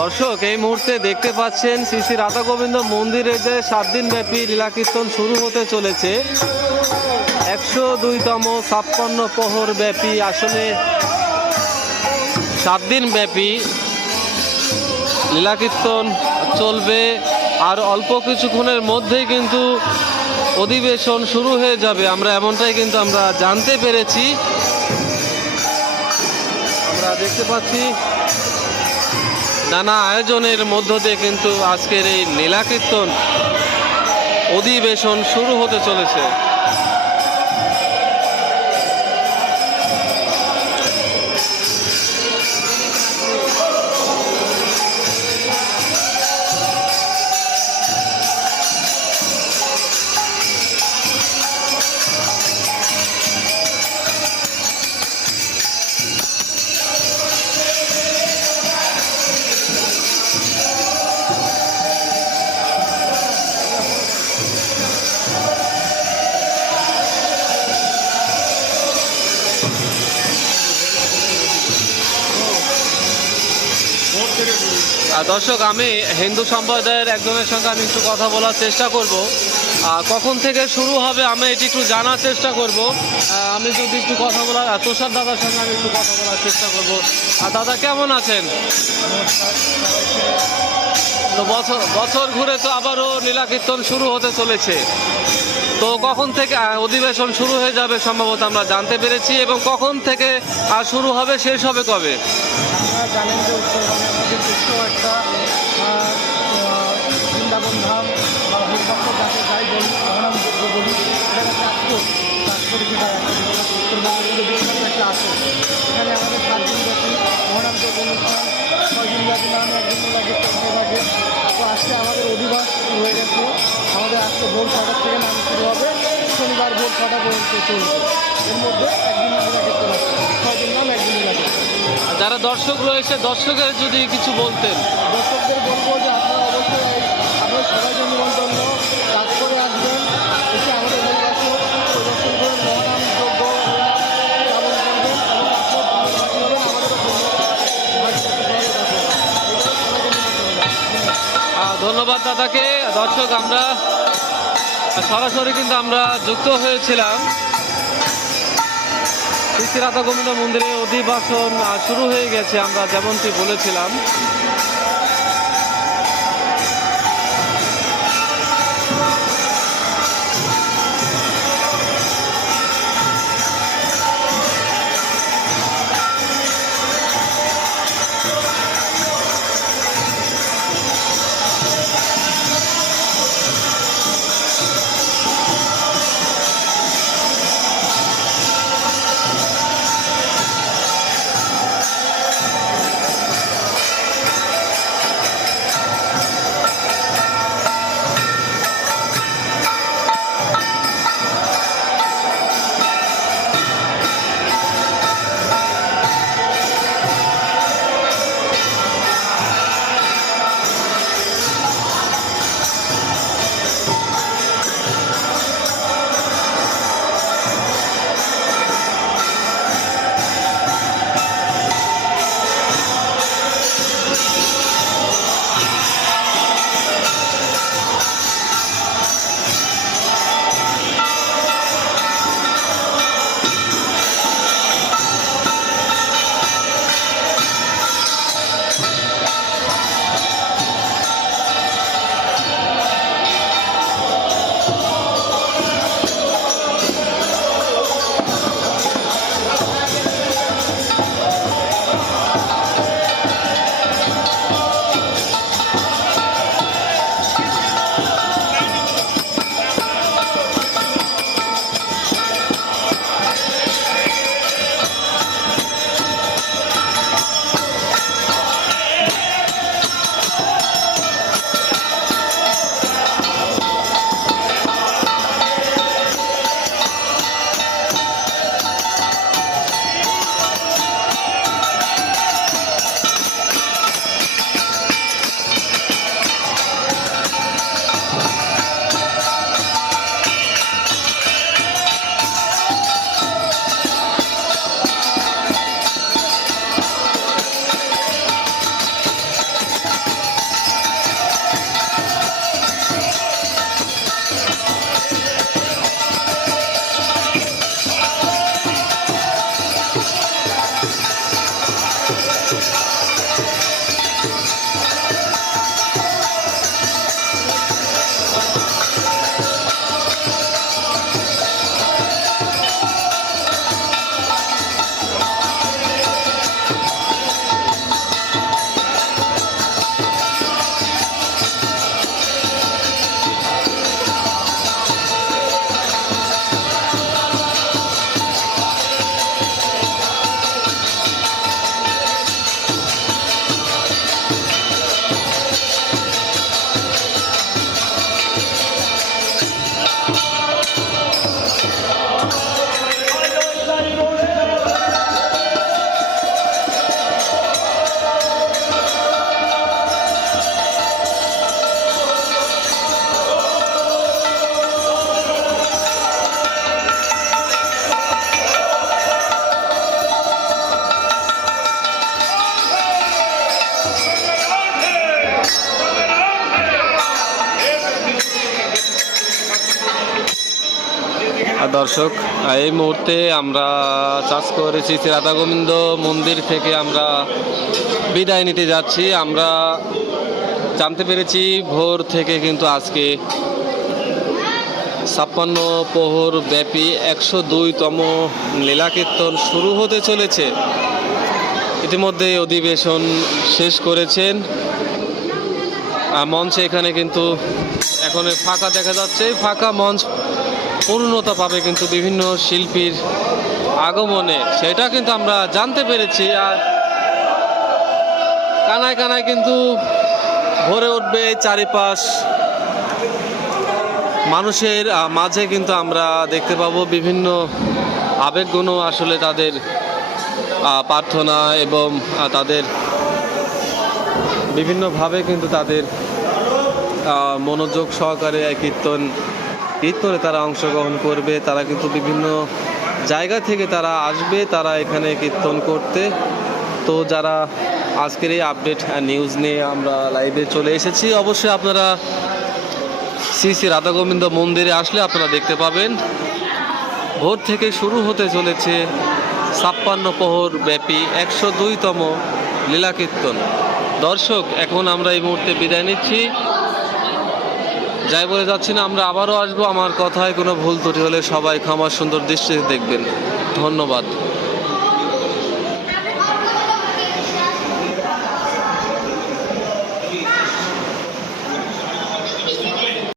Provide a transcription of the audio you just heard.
দর্শক, এই মুহূর্তে দেখতে পাচ্ছেন শ্রী শ্রী রাধা গোবিন্দ মন্দিরে যে সাত দিন ব্যাপী লীলা কীর্তন শুরু হতে চলেছে। একশো দুইতম ছাপ্পান্ন প্রহর ব্যাপী আসলে সাত দিন ব্যাপী লীলা কীর্তন চলবে। আর অল্প কিছুক্ষণের মধ্যেই কিন্তু অধিবেশন শুরু হয়ে যাবে। আমরা এমনটাই কিন্তু আমরা জানতে পেরেছি। আমরা দেখতে পাচ্ছি নানা আয়োজনের মধ্য দিয়ে কিন্তু আজকের এই নীলাকীর্তন অধিবেশন শুরু হতে চলেছে। দর্শক, আমি হিন্দু সম্প্রদায়ের একজনের সঙ্গে আমি একটু কথা বলার চেষ্টা করব। কখন থেকে শুরু হবে আমি এটি একটু জানার চেষ্টা করব। আমি যদি একটু কথা বলার তুষার দাদার সঙ্গে আমি একটু কথা বলার চেষ্টা করব। আর দাদা, কেমন আছেন? তো বছর বছর ঘুরে তো আবারও লীলা কীর্তন শুরু হতে চলেছে। তো কখন থেকে অধিবেশন শুরু হয়ে যাবে সম্ভবত আমরা জানতে পেরেছি এবং কখন থেকে শুরু হবে, শেষ হবে কবে? মধ্যে শ্রেষ্ঠ একটা বৃন্দাবন ধাম বা হরিভক্ত যাকে যাই বলি যজ্ঞ বলি এটা একটা আসর তাৎপর্য উত্তরবঙ্গের একটা আসর এখানে আমাদের সাত দিন ব্যাপী মহানাম যজ্ঞ অনুষ্ঠান, ছয় দিন ব্যাপী নাম একদিন লাগে চন্দ্র তো আজকে আমাদের আমাদের ভোর ছটার থেকে নাম শুরু হবে। শনিবার ভোর ছটা পর্যন্ত চলবে। এর মধ্যে একদিন দেখতে পাচ্ছি ছয় দিন নাম একদিন লাগে যারা দর্শক রয়েছে দর্শকের যদি কিছু বলতেন। দর্শকদের বলব যে আপনারা অবশ্যই আপনারা সবাইকে নিমন্ত্রণ কাজ করে আসবেন এসে আমাদের ধন্যবাদ দাদাকে। দর্শক আমরা সরাসরি কিন্তু আমরা যুক্ত হয়েছিলাম। শ্রী রাধা গোবিন্দ মন্দিরে অধিবাসন শুরু হয়ে গেছে আমরা যেমনটি বলেছিলাম। দর্শক এই মুহূর্তে আমরা চাষ করেছি শ্রী রাধা গোবিন্দ মন্দির থেকে আমরা বিদায় নিতে যাচ্ছি। আমরা জানতে পেরেছি ভোর থেকে কিন্তু আজকে ছাপ্পান্ন প্রহর ব্যাপী একশো দুইতম লীলাকীর্তন শুরু হতে চলেছে। ইতিমধ্যে অধিবেশন শেষ করেছেন। মঞ্চে এখানে কিন্তু এখন ফাঁকা দেখা যাচ্ছে। ফাঁকা মঞ্চ পূর্ণতা পাবে কিন্তু বিভিন্ন শিল্পীর আগমনে। সেটা কিন্তু আমরা জানতে পেরেছি আর কানায় কানায় কিন্তু ভরে উঠবে চারিপাশ। মানুষের মাঝে কিন্তু আমরা দেখতে পাবো বিভিন্ন আবেগগুণ আসলে তাদের প্রার্থনা এবং তাদের বিভিন্নভাবে কিন্তু তাদের মনোযোগ সহকারে কীর্তন কীর্তনে তারা অংশগ্রহণ করবে, তারা কিন্তু বিভিন্ন জায়গা থেকে তারা আসবে, তারা এখানে কীর্তন করতে। তো যারা আজকের এই আপডেট নিউজ নিয়ে আমরা লাইভে চলে এসেছি, অবশ্যই আপনারা শ্রী শ্রী রাধা গোবিন্দ মন্দিরে আসলে আপনারা দেখতে পাবেন। ভোর থেকে শুরু হতে চলেছে ছাপ্পান্ন প্রহর ব্যাপী একশো দুইতম লীলা কীর্তন। দর্শক, এখন আমরা এই মুহূর্তে বিদায় নিচ্ছি। যাই বলে যাচ্ছি না, আমরা আবারও আসব। আমার কথায় কোনো ভুল ত্রুটি হলে সবাই ক্ষমা সুন্দর দৃষ্টিতে দেখবেন। ধন্যবাদ।